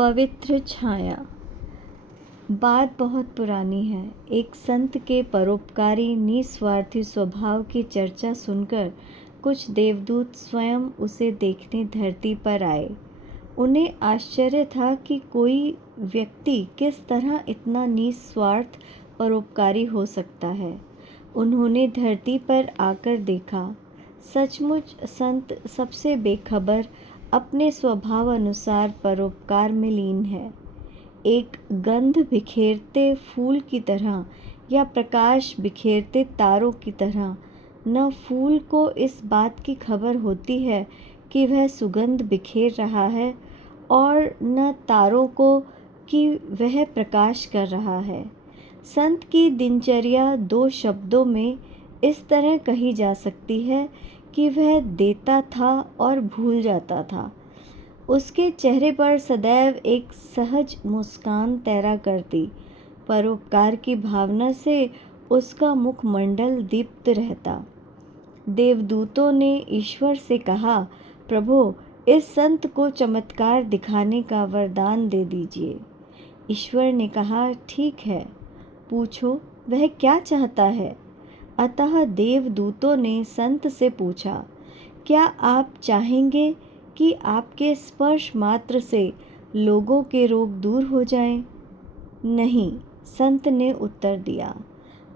पवित्र छाया। बात बहुत पुरानी है। एक संत के परोपकारी निस्वार्थी स्वभाव की चर्चा सुनकर कुछ देवदूत स्वयं उसे देखने धरती पर आए। उन्हें आश्चर्य था कि कोई व्यक्ति किस तरह इतना निस्वार्थ परोपकारी हो सकता है। उन्होंने धरती पर आकर देखा, सचमुच संत सबसे बेखबर अपने स्वभाव अनुसार परोपकार में लीन है। एक गंध बिखेरते फूल की तरह या प्रकाश बिखेरते तारों की तरह न फूल को इस बात की खबर होती है कि वह सुगंध बिखेर रहा है और न तारों को कि वह प्रकाश कर रहा है। संत की दिनचर्या दो शब्दों में इस तरह कही जा सकती है कि वह देता था और भूल जाता था। उसके चेहरे पर सदैव एक सहज मुस्कान तैरा करती। परोपकार की भावना से उसका मुखमंडल दीप्त रहता। देवदूतों ने ईश्वर से कहा, प्रभु, इस संत को चमत्कार दिखाने का वरदान दे दीजिए। ईश्वर ने कहा, ठीक है, पूछो वह क्या चाहता है। अतः देवदूतों ने संत से पूछा, क्या आप चाहेंगे कि आपके स्पर्श मात्र से लोगों के रोग दूर हो जाएं? नहीं, संत ने उत्तर दिया,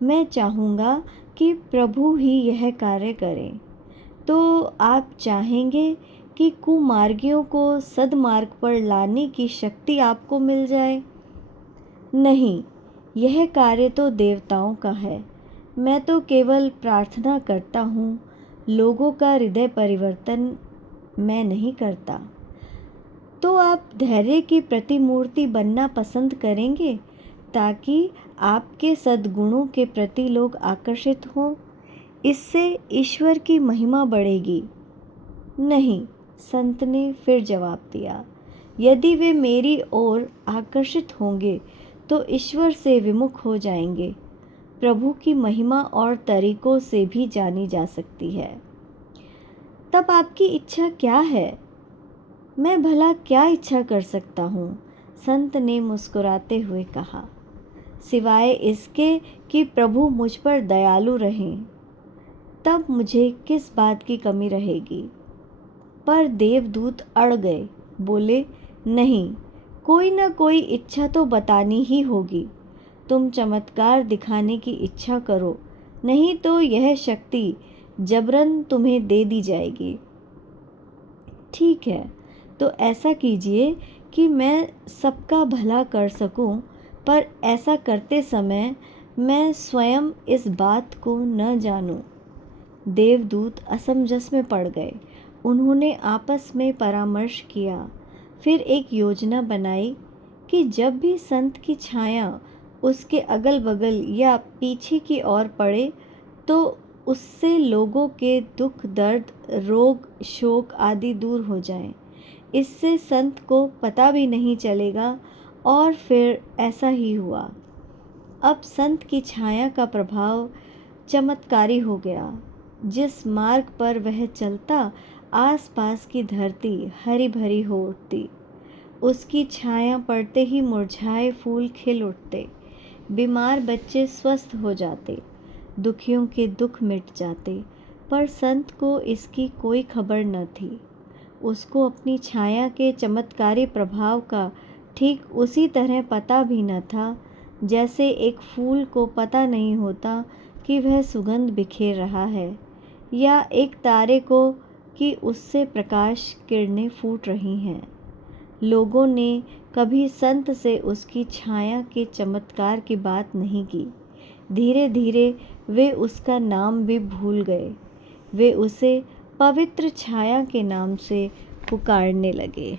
मैं चाहूँगा कि प्रभु ही यह कार्य करें। तो आप चाहेंगे कि कुमार्गियों को सद्मार्ग पर लाने की शक्ति आपको मिल जाए? नहीं, यह कार्य तो देवताओं का है। मैं तो केवल प्रार्थना करता हूँ, लोगों का हृदय परिवर्तन मैं नहीं करता। तो आप धैर्य की प्रतिमूर्ति बनना पसंद करेंगे ताकि आपके सद्गुणों के प्रति लोग आकर्षित हों। इससे ईश्वर की महिमा बढ़ेगी। नहीं, संत ने फिर जवाब दिया, यदि वे मेरी ओर आकर्षित होंगे तो ईश्वर से विमुख हो जाएंगे। प्रभु की महिमा और तरीकों से भी जानी जा सकती है। तब आपकी इच्छा क्या है? मैं भला क्या इच्छा कर सकता हूँ? संत ने मुस्कुराते हुए कहा, सिवाय इसके कि प्रभु मुझ पर दयालु रहें, तब मुझे किस बात की कमी रहेगी। पर देवदूत अड़ गए, बोले, नहीं, कोई न कोई इच्छा तो बतानी ही होगी। तुम चमत्कार दिखाने की इच्छा करो, नहीं तो यह शक्ति जबरन तुम्हें दे दी जाएगी। ठीक है, तो ऐसा कीजिए कि मैं सबका भला कर सकूं, पर ऐसा करते समय मैं स्वयं इस बात को न जानूं। देवदूत असमंजस में पड़ गए। उन्होंने आपस में परामर्श किया, फिर एक योजना बनाई कि जब भी संत की छाया उसके अगल बगल या पीछे की ओर पड़े तो उससे लोगों के दुख दर्द रोग शोक आदि दूर हो जाएं। इससे संत को पता भी नहीं चलेगा। और फिर ऐसा ही हुआ। अब संत की छाया का प्रभाव चमत्कारी हो गया। जिस मार्ग पर वह चलता, आसपास की धरती हरी भरी हो उठती। उसकी छाया पड़ते ही मुरझाए फूल खिल उठते, बीमार बच्चे स्वस्थ हो जाते, दुखियों के दुख मिट जाते। पर संत को इसकी कोई खबर न थी। उसको अपनी छाया के चमत्कारी प्रभाव का ठीक उसी तरह पता भी न था जैसे एक फूल को पता नहीं होता कि वह सुगंध बिखेर रहा है, या एक तारे को कि उससे प्रकाश किरणें फूट रही हैं। लोगों ने कभी संत से उसकी छाया के चमत्कार की बात नहीं की। धीरे धीरे वे उसका नाम भी भूल गए। वे उसे पवित्र छाया के नाम से पुकारने लगे।